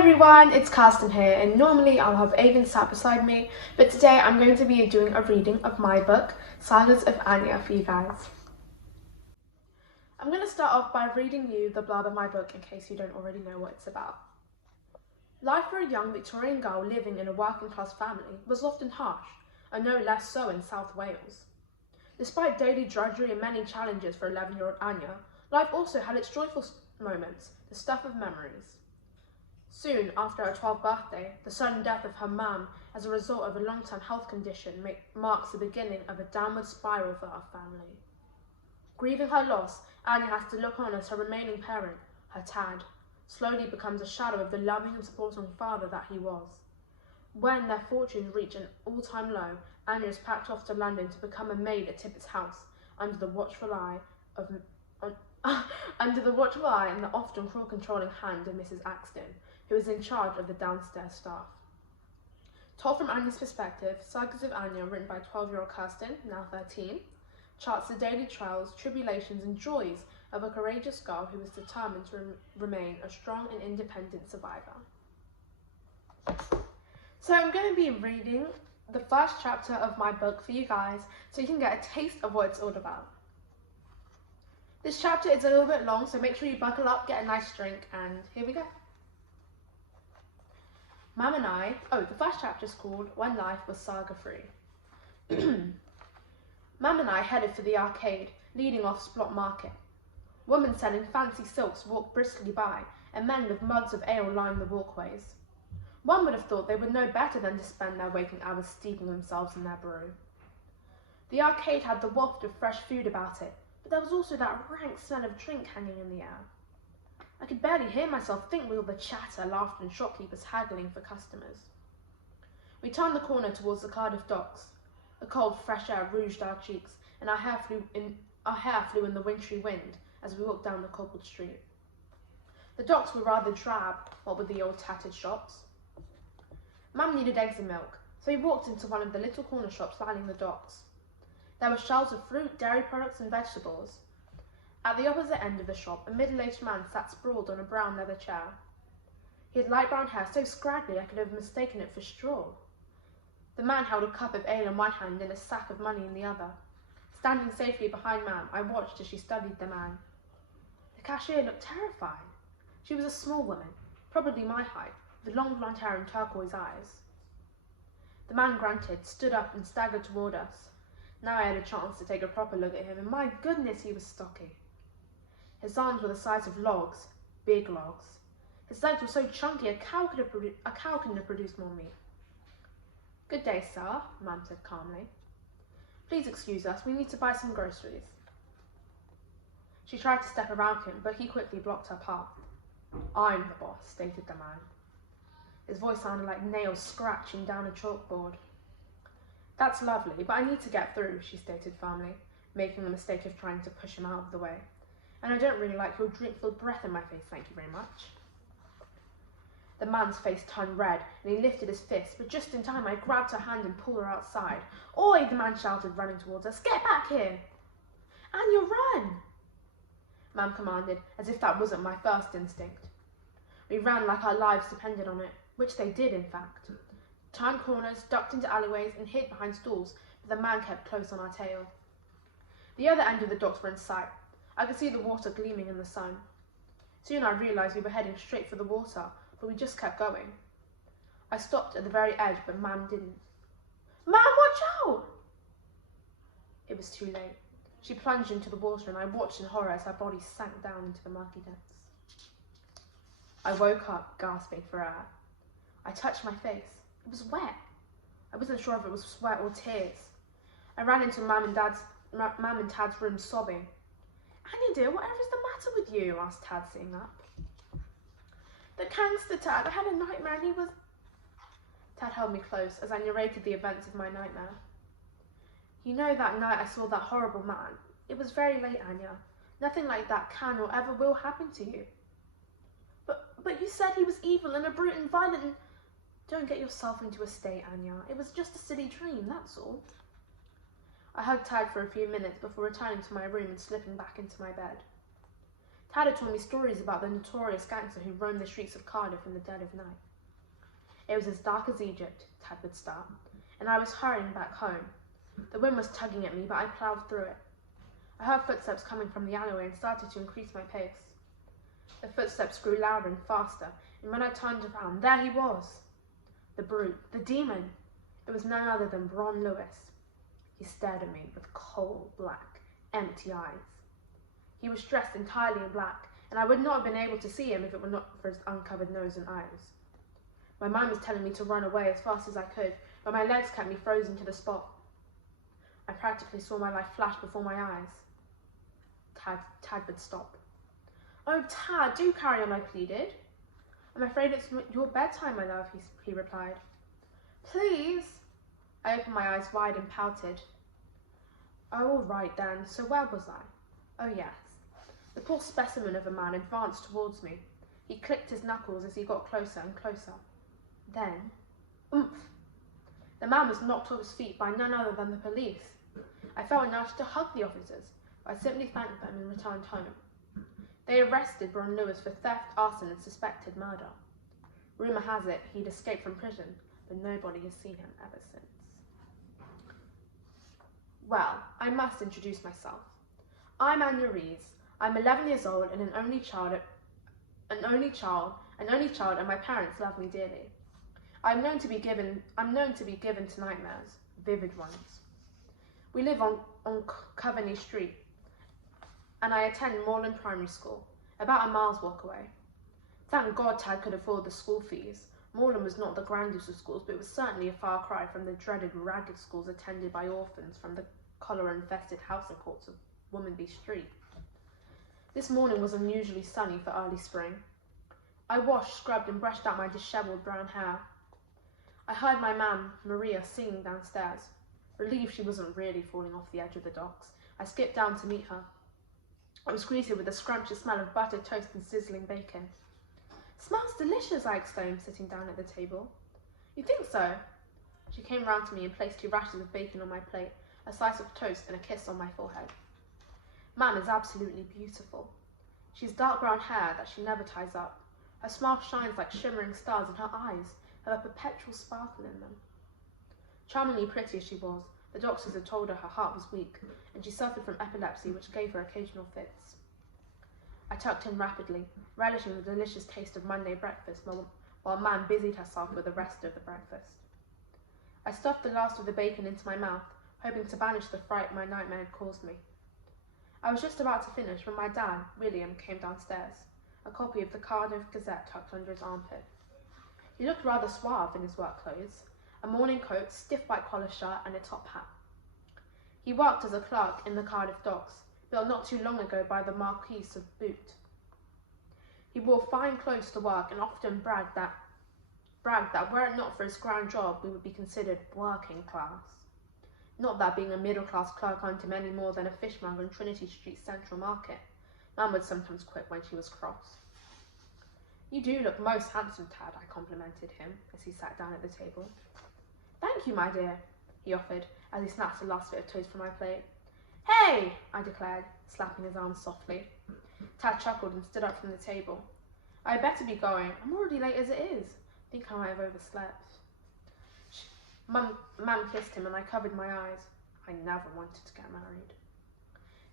everyone, it's Kirsten here, and normally I'll have Aiyven sat beside me, but today I'm going to be doing a reading of my book, Sagas of Anya, for you guys. I'm going to start off by reading you the blurb of my book in case you don't already know what it's about. Life for a young Victorian girl living in a working class family was often harsh, and no less so in South Wales. Despite daily drudgery and many challenges for 11-year-old Anya, life also had its joyful moments, the stuff of memories. Soon after her 12th birthday, the sudden death of her mum as a result of a long-term health condition marks the beginning of a downward spiral for her family. Grieving her loss, Anya has to look on as her remaining parent, her Tad, slowly becomes a shadow of the loving and supporting father that he was. When their fortunes reach an all-time low, Anya is packed off to London to become a maid at Tippett's house, under the watchful eye and the often cruel controlling hand of Mrs. Axton, who is in charge of the downstairs staff. Told from Anya's perspective, Sagas of Anya, written by 12-year-old Kirsten, now 13, charts the daily trials, tribulations and joys of a courageous girl who is determined to remain a strong and independent survivor. So I'm going to be reading the first chapter of my book for you guys so you can get a taste of what it's all about. This chapter is a little bit long, so make sure you buckle up, get a nice drink, and here we go. Mum and I, the first chapter is called When Life Was Saga Free. Mum and I headed for the arcade, leading off Splot Market. Women selling fancy silks walked briskly by, and men with mugs of ale lined the walkways. One would have thought they would know better than to spend their waking hours steeping themselves in their brew. The arcade had the waft of fresh food about it, but there was also that rank smell of drink hanging in the air. I could barely hear myself think with all the chatter, laughter and shopkeepers haggling for customers. We turned the corner towards the Cardiff docks. A cold, fresh air rouged our cheeks, and our hair flew in the wintry wind as we walked down the cobbled street. The docks were rather drab, what with the old tattered shops. Mum needed eggs and milk, so we walked into one of the little corner shops lining the docks. There were shelves of fruit, dairy products and vegetables. At the opposite end of the shop, a middle-aged man sat sprawled on a brown leather chair. He had light brown hair so scraggly I could have mistaken it for straw. The man held a cup of ale in one hand and a sack of money in the other. Standing safely behind Mum, I watched as she studied the man. The cashier looked terrified. She was a small woman, probably my height, with long blonde hair and turquoise eyes. The man grunted, stood up and staggered toward us. Now I had a chance to take a proper look at him, and my goodness, he was stocky. His arms were the size of logs, big logs. His legs were so chunky a cow couldn't have produced more meat. "Good day, sir," Mum said calmly. "Please excuse us, we need to buy some groceries." She tried to step around him, but he quickly blocked her path. "I'm the boss," stated the man. His voice sounded like nails scratching down a chalkboard. "That's lovely, but I need to get through," she stated firmly, making the mistake of trying to push him out of the way. "And I don't really like your drink-filled breath in my face, thank you very much." The man's face turned red, and he lifted his fist, but just in time I grabbed her hand and pulled her outside. "Oi!" the man shouted, running towards us. "Get back here!" "Anya, run!" Mum commanded, as if that wasn't my first instinct. We ran like our lives depended on it, which they did, in fact. Turned corners, ducked into alleyways, and hid behind stalls, but the man kept close on our tail. The other end of the docks were in sight. I could see the water gleaming in the sun. Soon I realised we were heading straight for the water, but we just kept going. I stopped at the very edge, but Mum didn't. "Mum, watch out!" It was too late. She plunged into the water, and I watched in horror as her body sank down into the murky depths. I woke up, gasping for air. I touched my face. It was wet. I wasn't sure if it was sweat or tears. I ran into Mum and Tad's room, sobbing. "Anya dear, whatever's the matter with you?" asked Tad, sitting up. "The gangster, Tad. I had a nightmare and he was..." Tad held me close as I narrated the events of my nightmare. "You know that night I saw that horrible man. It was very late, Anya. Nothing like that can or ever will happen to you." But you said he was evil and a brute and violent and..." "Don't get yourself into a state, Anya. It was just a silly dream, that's all." I hugged Tad for a few minutes before returning to my room and slipping back into my bed. Tad had told me stories about the notorious gangster who roamed the streets of Cardiff in the dead of night. It was as dark as Egypt, Tad would start, and I was hurrying back home. The wind was tugging at me, but I ploughed through it. I heard footsteps coming from the alleyway and started to increase my pace. The footsteps grew louder and faster, and when I turned around, there he was. The brute, the demon. It was none other than Bron Lewis. He stared at me with coal black, empty eyes. He was dressed entirely in black, and I would not have been able to see him if it were not for his uncovered nose and eyes. My mind was telling me to run away as fast as I could, but my legs kept me frozen to the spot. I practically saw my life flash before my eyes. Tad would stop. "Oh, Tad, do carry on," I pleaded. "I'm afraid it's your bedtime, my love," he replied. "Please." I opened my eyes wide and pouted. "Oh, all right then, so where was I? Oh, yes." The poor specimen of a man advanced towards me. He clicked his knuckles as he got closer and closer. Then, oomph! The man was knocked off his feet by none other than the police. I felt an urge to hug the officers, but I simply thanked them and returned home. They arrested Bron Lewis for theft, arson, and suspected murder. Rumour has it he'd escaped from prison, but nobody has seen him ever since. Well, I must introduce myself. I'm Anya Rees. I'm 11 years old and an only child, and my parents love me dearly. I'm known to be given to nightmares, vivid ones. We live on Coveney Street, and I attend Moreland Primary School, about a mile's walk away. Thank God Tad could afford the school fees. Moreland was not the grandest of schools, but it was certainly a far cry from the dreaded ragged schools attended by orphans from the cholera-infested housing courts of Womanby Street. This morning was unusually sunny for early spring. I washed, scrubbed, and brushed out my dishevelled brown hair. I heard my mam, Maria, singing downstairs. Relieved she wasn't really falling off the edge of the docks, I skipped down to meet her. I was greeted with a scrumptious smell of buttered toast and sizzling bacon. "Smells delicious," I exclaimed, sitting down at the table. "You think so?" She came round to me and placed 2 rashers of bacon on my plate, a slice of toast and a kiss on my forehead. Mam is absolutely beautiful. She has dark brown hair that she never ties up. Her smile shines like shimmering stars, and her eyes have a perpetual sparkle in them. Charmingly pretty as she was, the doctors had told her her heart was weak, and she suffered from epilepsy, which gave her occasional fits. I tucked in rapidly, relishing the delicious taste of Monday breakfast, while Mam busied herself with the rest of the breakfast. I stuffed the last of the bacon into my mouth, hoping to banish the fright my nightmare had caused me. I was just about to finish when my dad, William, came downstairs, a copy of the Cardiff Gazette tucked under his armpit. He looked rather suave in his work clothes, a morning coat, stiff white collar shirt, and a top hat. He worked as a clerk in the Cardiff docks, built not too long ago by the Marquis of Bute. He wore fine clothes to work and often bragged that were it not for his grand job, we would be considered working class. Not that being a middle-class clerk earned him any more than a fishmonger in Trinity Street Central Market. Mam would sometimes quit when she was cross. "You do look most handsome, Tad," I complimented him as he sat down at the table. "Thank you, my dear," he offered as he snatched the last bit of toast from my plate. "Hey!" I declared, slapping his arm softly. Tad chuckled and stood up from the table. "I had better be going. I'm already late as it is. Think I might have overslept." Mam kissed him and I covered my eyes. I never wanted to get married.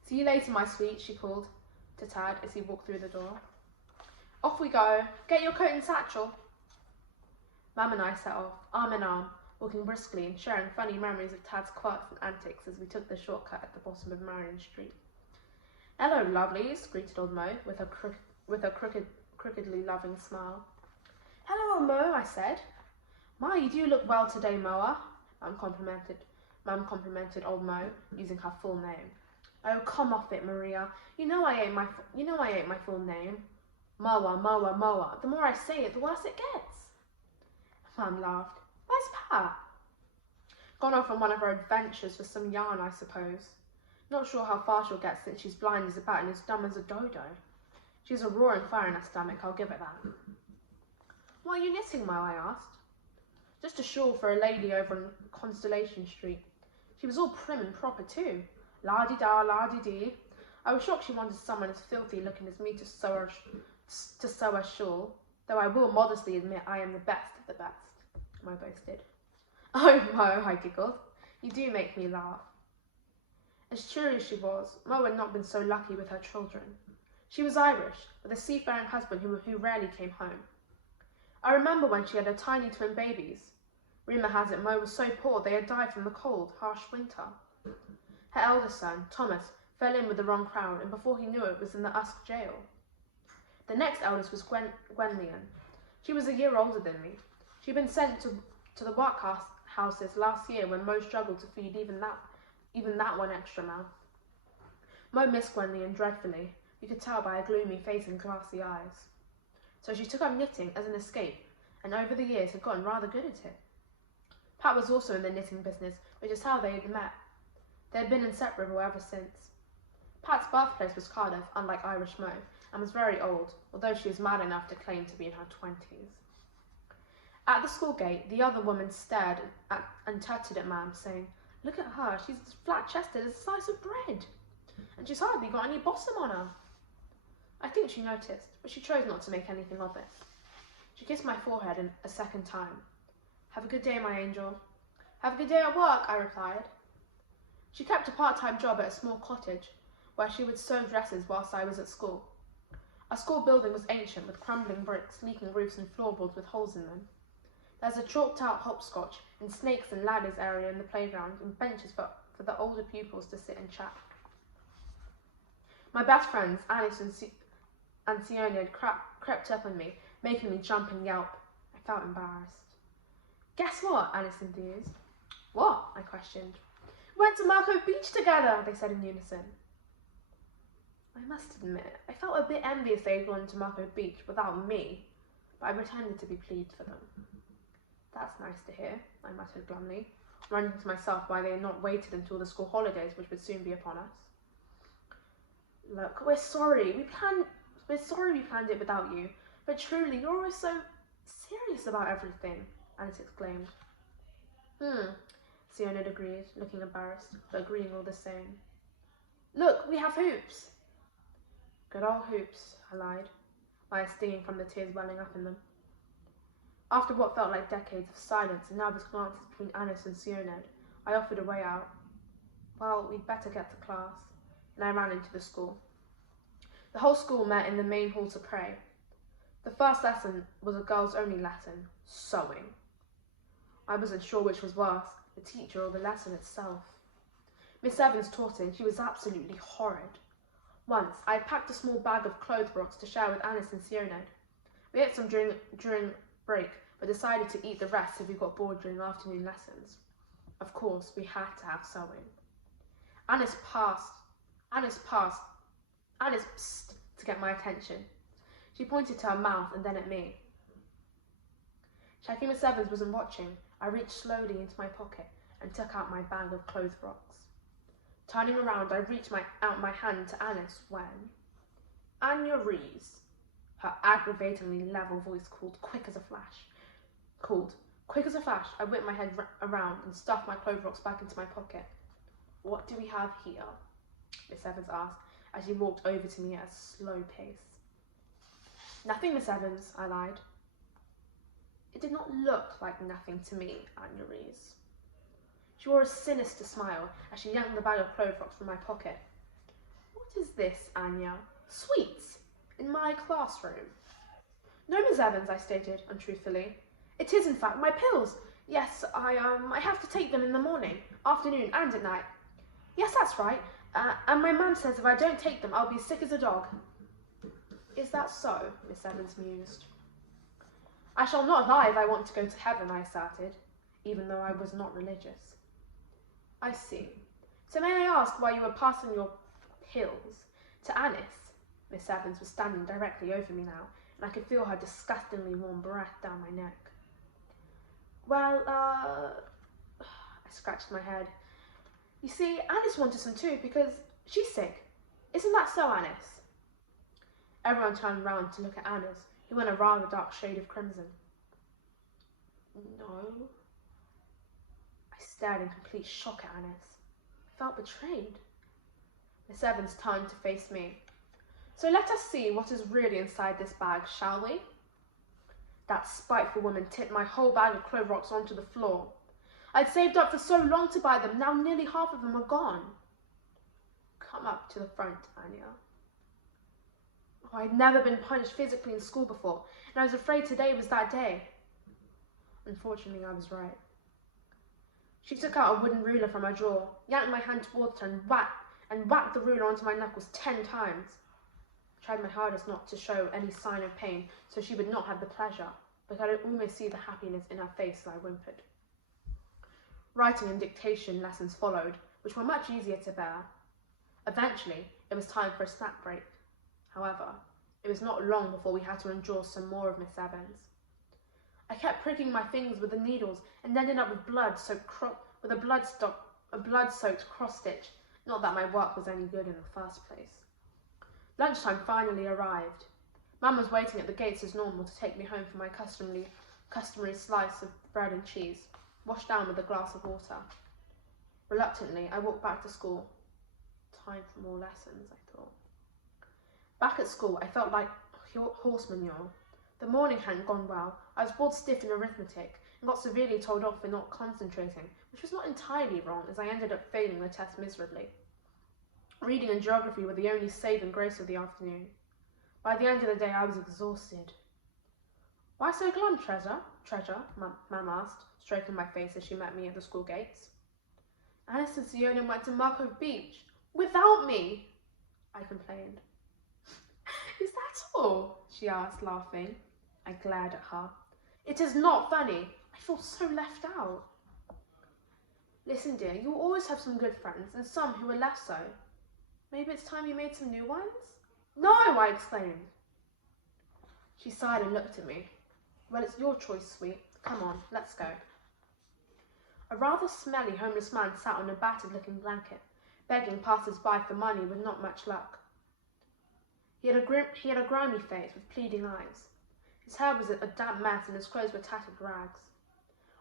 "See you later, my sweet," she called to Tad as he walked through the door. "Off we go. Get your coat and satchel." Mam and I set off, arm in arm, walking briskly and sharing funny memories of Tad's quirks and antics as we took the shortcut at the bottom of Marion Street. "Hello, lovelies," greeted old Mo with her crookedly loving smile. "Hello, old Mo," I said. "My, you do look well today, Moa," Mam complimented old Mo, using her full name. "Oh, come off it, Maria. You know I ain't my full name. Moa, Moa, Moa. The more I say it, the worse it gets." Mam laughed. "Where's Pat?" "Gone off on one of her adventures for some yarn, I suppose. Not sure how far she'll get since she's blind as a bat and as dumb as a dodo. She's a roaring fire in her stomach, I'll give it that." "What are you knitting, Mo?" I asked. "Just a shawl for a lady over on Constellation Street. She was all prim and proper too. La-di-da, la-di-dee. I was shocked she wanted someone as filthy looking as me to sew her shawl, though I will modestly admit I am the best of the best, Mo boasted. Oh, Mo, I giggled. You do make me laugh. As true as she was, Mo had not been so lucky with her children. She was Irish, with a seafaring husband who rarely came home. I remember when she had her tiny twin babies. Rumour has it Mo was so poor they had died from the cold, harsh winter. Her eldest son, Thomas, fell in with the wrong crowd and before he knew it was in the Usk jail. The next eldest was Gwenllian. She was a year older than me. She'd been sent to the workhouses last year when Mo struggled to feed even that one extra mouth. Mo missed Gwenllian dreadfully. You could tell by her gloomy face and glassy eyes. So she took up knitting as an escape, and over the years had gotten rather good at it. Pat was also in the knitting business, which is how they had met. They had been inseparable ever since. Pat's birthplace was Cardiff, unlike Irish Mo, and was very old, although she was mad enough to claim to be in her 20s. At the school gate, the other woman stared and tutted at Mam, saying, "Look at her, she's as flat-chested as a slice of bread, and she's hardly got any bosom on her." I think she noticed, but she chose not to make anything of it. She kissed my forehead a second time. "Have a good day, my angel." "Have a good day at work," I replied. She kept a part-time job at a small cottage, where she would sew dresses whilst I was at school. Our school building was ancient, with crumbling bricks, leaking roofs and floorboards with holes in them. There was a chalked-out hopscotch and snakes and ladders area in the playground and benches for the older pupils to sit and chat. My best friends, Alice and Sione, had crept up on me, making me jump and yelp. I felt embarrassed. "Guess what?" Alice enthused. "What?" I questioned. "We went to Marco Beach together," they said in unison. I must admit, I felt a bit envious they had gone to Marco Beach without me, but I pretended to be pleased for them. "That's nice to hear," I muttered glumly, wondering to myself why they had not waited until the school holidays, which would soon be upon us. "Look, we're sorry we planned it without you, but truly, you're always so serious about everything," Alice exclaimed. Sione agreed, looking embarrassed, but agreeing all the same. "Look, we have hoops." "Good old hoops," I lied, my eyes stinging from the tears welling up in them. After what felt like decades of silence and nervous glances between Alice and Sione, I offered a way out. "Well, we'd better get to class," and I ran into the school. The whole school met in the main hall to pray. The first lesson was a girls-only lesson, sewing. I wasn't sure which was worse, the teacher or the lesson itself. Miss Evans taught it and she was absolutely horrid. Once, I had packed a small bag of clothes rocks to share with Alice and Sione. We ate some during break, but decided to eat the rest if we got bored during afternoon lessons. Of course, we had to have sewing. Alice psst to get my attention. She pointed to her mouth and then at me. Checking Miss Evans wasn't watching, I reached slowly into my pocket and took out my bag of clothes rocks. Turning around, I reached out my hand to Alice when Anya Rees, her aggravatingly level voice called quick as a flash. I whipped my head around and stuffed my clothes rocks back into my pocket. "What do we have here?" Miss Evans asked as she walked over to me at a slow pace. "Nothing, Miss Evans," I lied. It did not look like nothing to me, Anya Rees. She wore a sinister smile as she yanked the bag of clothes rocks from my pocket. "What is this, Anya? Sweets? In my classroom?" "No, Miss Evans," I stated untruthfully. "It is, in fact, my pills. Yes, I have to take them in the morning, afternoon, and at night. Yes, that's right. And my mum says if I don't take them, I'll be sick as a dog." "Is that so?" Miss Evans mused. "I shall not lie if I want to go to heaven," I asserted, even though I was not religious. "I see. So may I ask why you were passing your pills to Alice?" Miss Evans was standing directly over me now, and I could feel her disgustingly warm breath down my neck. "Well, I scratched my head. "You see, Alice wanted some too, because she's sick. Isn't that so, Alice?" Everyone turned round to look at Alice, who went a rather dark shade of crimson. "No." I stared in complete shock at Alice. I felt betrayed. Miss Evans turned to face me. So let us see what is really inside this bag, shall we? That spiteful woman tipped my whole bag of clove rocks onto the floor. I'd saved up for so long to buy them, now nearly half of them are gone. Come up to the front, Anya. Oh, I'd never been punished physically in school before, and I was afraid today was that day. Unfortunately, I was right. She took out a wooden ruler from her drawer, yanked my hand towards her, and whacked the ruler onto my knuckles 10 times. I tried my hardest not to show any sign of pain, so she would not have the pleasure, but I could almost see the happiness in her face as I whimpered. Writing and dictation lessons followed, which were much easier to bear. Eventually, it was time for a snack break. However, it was not long before we had to endure some more of Miss Evans. I kept pricking my fingers with the needles and ended up with a blood-soaked cross-stitch. Not that my work was any good in the first place. Lunchtime finally arrived. Mum was waiting at the gates as normal to take me home for my customary slice of bread and cheese, washed down with a glass of water. Reluctantly, I walked back to school. Time for more lessons, I thought. Back at school, I felt like horse manure. The morning hadn't gone well. I was bored stiff in arithmetic and got severely told off for not concentrating, which was not entirely wrong, as I ended up failing the test miserably. Reading and geography were the only saving grace of the afternoon. By the end of the day, I was exhausted. Why so glum, Treasure? Mum asked, stroking my face as she met me at the school gates. Alice and Siona went to Marco Beach. Without me, I complained. Is that all? She asked, laughing. I glared at her. It is not funny. I feel so left out. Listen, dear, you will always have some good friends and some who are less so. Maybe it's time you made some new ones? No, I exclaimed. She sighed and looked at me. Well, it's your choice, sweet. Come on, let's go. A rather smelly homeless man sat on a battered-looking blanket, begging passers-by for money with not much luck. He had a grimy face with pleading eyes. His hair was a damp mess and his clothes were tattered rags.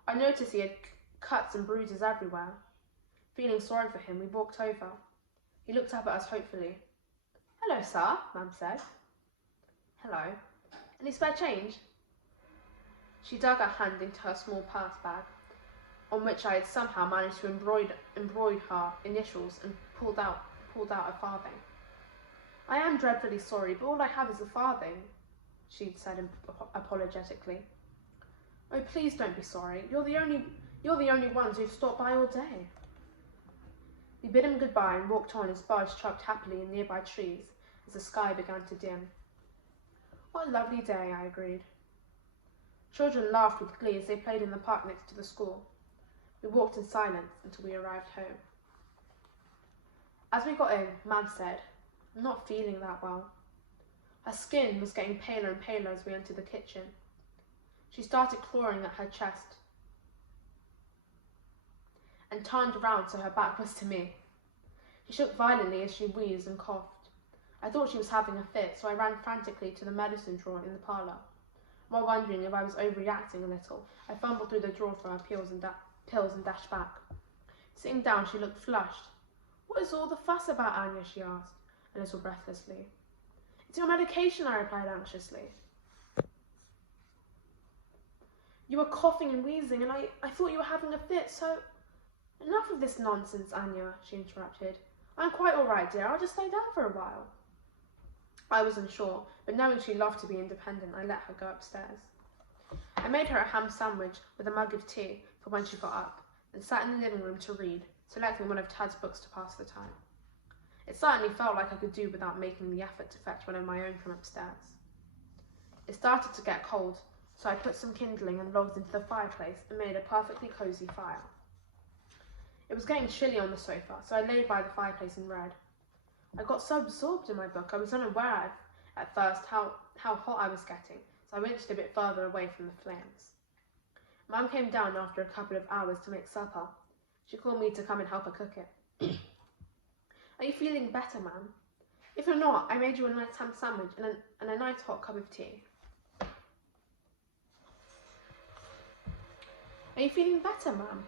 I noticed he had cuts and bruises everywhere. Feeling sorry for him, we walked over. He looked up at us hopefully. Hello, sir, Mum said. Hello. Any spare change? She dug her hand into her small purse bag, on which I had somehow managed to embroider her initials, and pulled out a farthing. I am dreadfully sorry, but all I have is a farthing, she'd said apologetically. Oh, please don't be sorry. You're the only ones who've stopped by all day. We bid him goodbye and walked on as birds chirped happily in nearby trees as the sky began to dim. What a lovely day, I agreed. Children laughed with glee as they played in the park next to the school. We walked in silence until we arrived home. As we got in, Mum said, I'm not feeling that well. Her skin was getting paler and paler as we entered the kitchen. She started clawing at her chest and turned around so her back was to me. She shook violently as she wheezed and coughed. I thought she was having a fit, so I ran frantically to the medicine drawer in the parlour. While wondering if I was overreacting a little, I fumbled through the drawer for her pills and dashed back. Sitting down, she looked flushed. What is all the fuss about, Anya? She asked, a little breathlessly. It's your medication, I replied anxiously. You were coughing and wheezing, and I thought you were having a fit, so... Enough of this nonsense, Anya, she interrupted. I'm quite all right, dear. I'll just lay down for a while. I wasn't sure, but knowing she loved to be independent, I let her go upstairs. I made her a ham sandwich with a mug of tea for when she got up, and sat in the living room to read, selecting one of Tad's books to pass the time. It certainly felt like I could do without making the effort to fetch one of my own from upstairs. It started to get cold, so I put some kindling and logs into the fireplace and made a perfectly cosy fire. It was getting chilly on the sofa, so I lay by the fireplace and read. I got so absorbed in my book I was unaware at first how hot I was getting, so I inched a bit further away from the flames. Mum came down after a couple of hours to make supper. She called me to come and help her cook it. Are you feeling better, Mum? If you're not, I made you a nice ham sandwich and a nice hot cup of tea. Are you feeling better, Mum?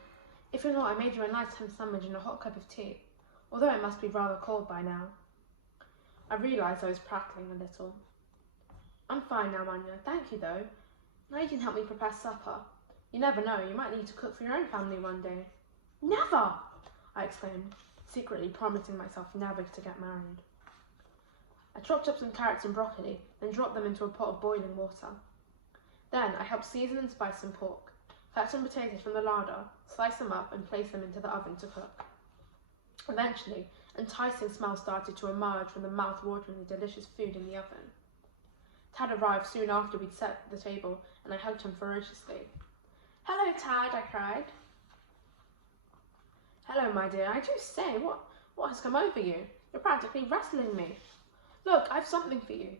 If you're not, I made you a nice ham sandwich and a hot cup of tea. although it must be rather cold by now. I realised I was prattling a little. I'm fine now, Anya. Thank you, though. Now you can help me prepare supper. You never know, you might need to cook for your own family one day. Never! I exclaimed, secretly promising myself never to get married. I chopped up some carrots and broccoli, then dropped them into a pot of boiling water. Then I helped season and spice some pork, fetch some potatoes from the larder, slice them up and place them into the oven to cook. Eventually, enticing smells started to emerge from the mouth-wateringly delicious food in the oven. Tad arrived soon after we'd set the table, and I hugged him ferociously. "Hello, Tad," I cried. "Hello, my dear. I do say, what has come over you? You're practically wrestling me. Look, I've something for you."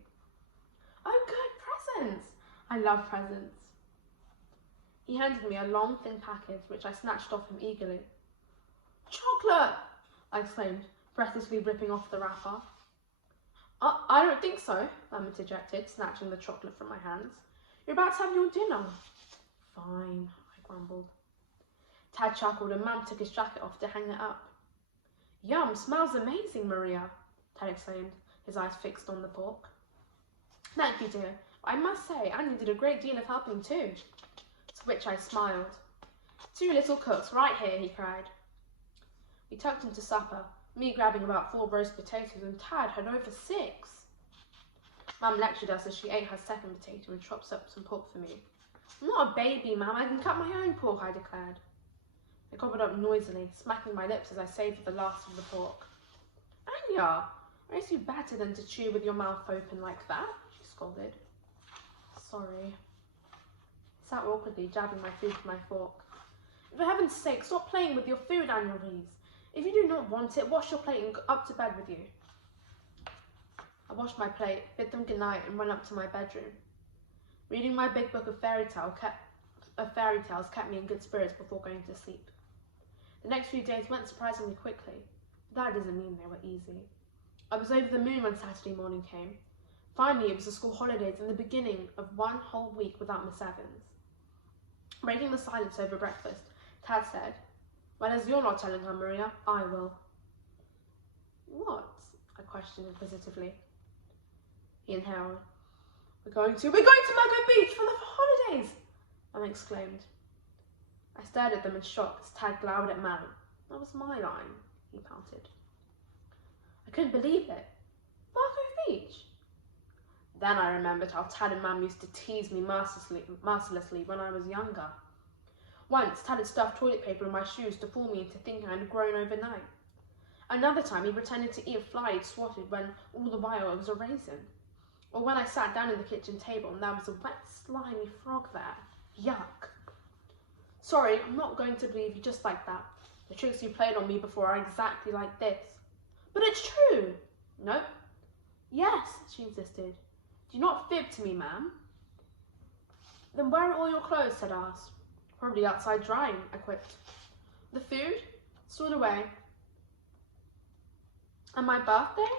"Oh, good, presents. I love presents." He handed me a long, thin package, which I snatched off him eagerly. "Chocolate!" I exclaimed, breathlessly ripping off the wrapper. I don't think so," Mum interjected, snatching the chocolate from my hands. "You're about to have your dinner." "Fine," I grumbled. Tad chuckled and Mum took his jacket off to hang it up. "Yum, smells amazing, Maria," Tad exclaimed, his eyes fixed on the pork. "Thank you, dear. I must say, Anya did a great deal of helping too." To which I smiled. "Two little cooks right here," he cried. We tucked into supper, me grabbing about 4 roast potatoes and Tad had over 6. Mum lectured us as she ate her second potato and chopped up some pork for me. "I'm not a baby, Mum. I can cut my own pork," I declared. I gobbled up noisily, smacking my lips as I savoured the last of the pork. "Anya, are you better than to chew with your mouth open like that?" she scolded. "Sorry." I sat awkwardly, jabbing my food with my fork. "For heaven's sake, stop playing with your food, Anya Rees. If you do not want it, wash your plate and go up to bed with you." I washed my plate, bid them good night, and went up to my bedroom. Reading my big book of fairy tales kept me in good spirits before going to sleep. The next few days went surprisingly quickly, but that doesn't mean they were easy. I was over the moon when Saturday morning came. Finally, it was the school holidays and the beginning of one whole week without Miss Evans. Breaking the silence over breakfast, Tad said, "Well, as you're not telling her, Maria, I will." "What?" I questioned inquisitively. He inhaled. We're going to Margot Beach for the holidays!" I exclaimed. I stared at them in shock as Tad glowered at Mum. "That was my line," he pouted. I couldn't believe it. Margot Beach? Then I remembered how Tad and Mum used to tease me mercilessly when I was younger. Once, Tad had stuffed toilet paper in my shoes to fool me into thinking I had grown overnight. Another time, he pretended to eat a fly he'd swatted when all the while it was a raisin. Or when I sat down at the kitchen table and there was a wet, slimy frog there. Yuck. "Sorry, I'm not going to believe you just like that. The tricks you played on me before are exactly like this." "But it's true." "Nope." "Yes," she insisted. "Do not fib to me, ma'am." "Then where are all your clothes?" Ted asked. "Probably outside drying," I quipped. "The food?" "Stored away." "And my birthday?"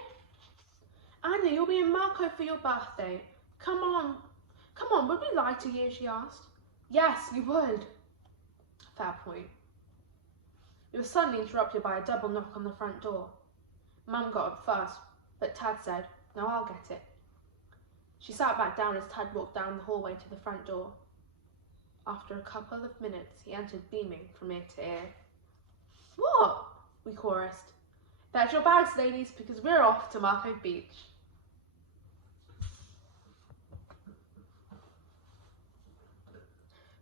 "Anya, you'll be in Marco for your birthday. Come on, would we lie to you?" she asked. "Yes, you would." Fair point. We were suddenly interrupted by a double knock on the front door. Mum got up first, but Tad said, "No, I'll get it." She sat back down as Tad walked down the hallway to the front door. After a couple of minutes, he entered beaming from ear to ear. "What?" we chorused. "Fetch your bags, ladies, because we're off to Marco Beach."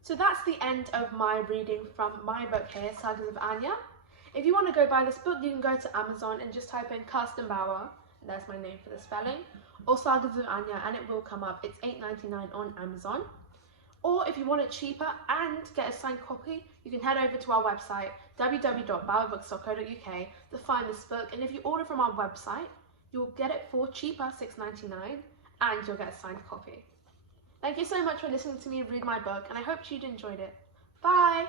So that's the end of my reading from my book here, Sagas of Anya. If you want to go buy this book, you can go to Amazon and just type in Kirsten Mbawa, there's my name for the spelling, or Sagas of Anya, and it will come up. It's $8.99 on Amazon. Or if you want it cheaper and get a signed copy, you can head over to our website, www.bowabooks.co.uk, to find this book. And if you order from our website, you'll get it for cheaper, $6.99, and you'll get a signed copy. Thank you so much for listening to me read my book, and I hope you'd enjoyed it. Bye!